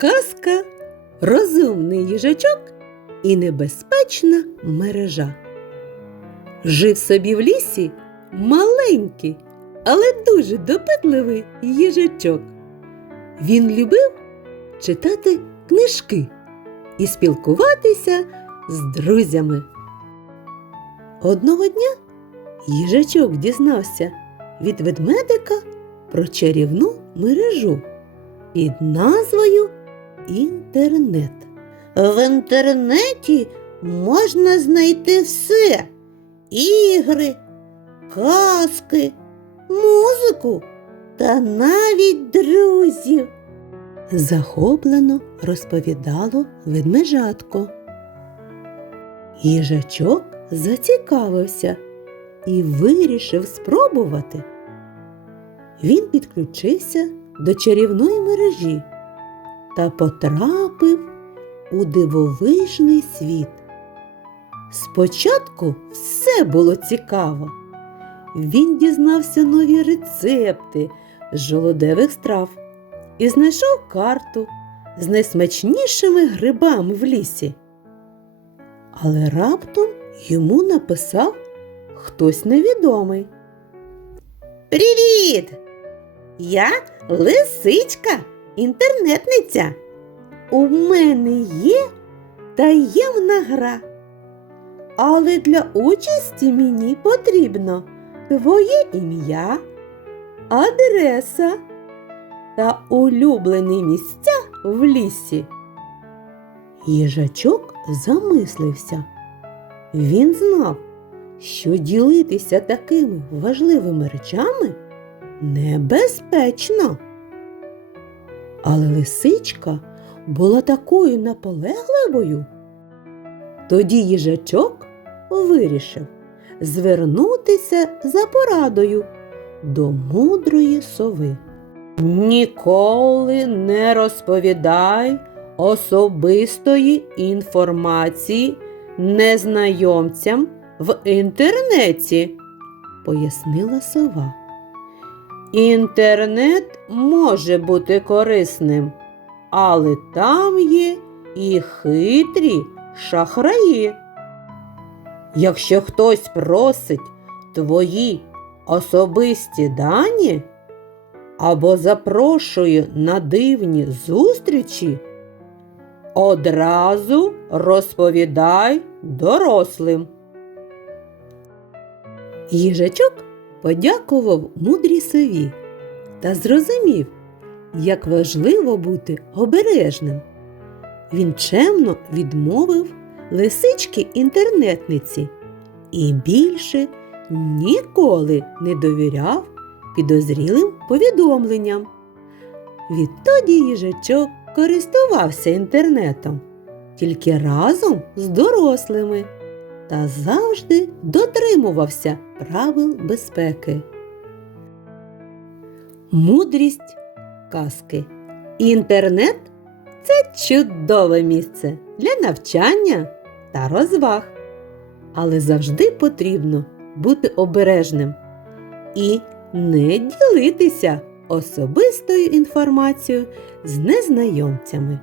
Казка Розумний їжачок і небезпечна мережа. Жив собі в лісі маленький, але дуже допитливий їжачок. Він любив читати книжки і спілкуватися з друзями. Одного дня їжачок дізнався від ведмедика про чарівну мережу під назвою Інтернет. В інтернеті можна знайти все: ігри, казки, музику та навіть друзів. Захоплено розповідало ведмежатко. Їжачок зацікавився і вирішив спробувати. Він підключився до чарівної мережі та потрапив у дивовижний світ. Спочатку все було цікаво. Він дізнався нові рецепти з жолодевих страв і знайшов карту з найсмачнішими грибами в лісі. Але раптом йому написав хтось невідомий. Привіт! Я лисичка, інтернетниця. У мене є таємна гра. Але для участі мені потрібно твоє ім'я, адреса та улюблені місця в лісі. Їжачок замислився. Він знав, що ділитися такими важливими речами небезпечно. Але лисичка була такою наполегливою. Тоді їжачок вирішив звернутися за порадою до мудрої сови. Ніколи не розповідай особистої інформації незнайомцям в інтернеті, пояснила сова. Інтернет може бути корисним, але там є і хитрі шахраї. Якщо хтось просить твої особисті дані або запрошує на дивні зустрічі, одразу розповідай дорослим. Їжачок подякував мудрій сові та зрозумів, як важливо бути обережним. Він чемно відмовив лисички інтернетниці і більше ніколи не довіряв підозрілим повідомленням. Відтоді їжачок користувався інтернетом тільки разом з дорослими та завжди дотримувався правил безпеки. Мудрість казки. Інтернет це чудове місце для навчання та розваг. Але завжди потрібно бути обережним і не ділитися особистою інформацією з незнайомцями.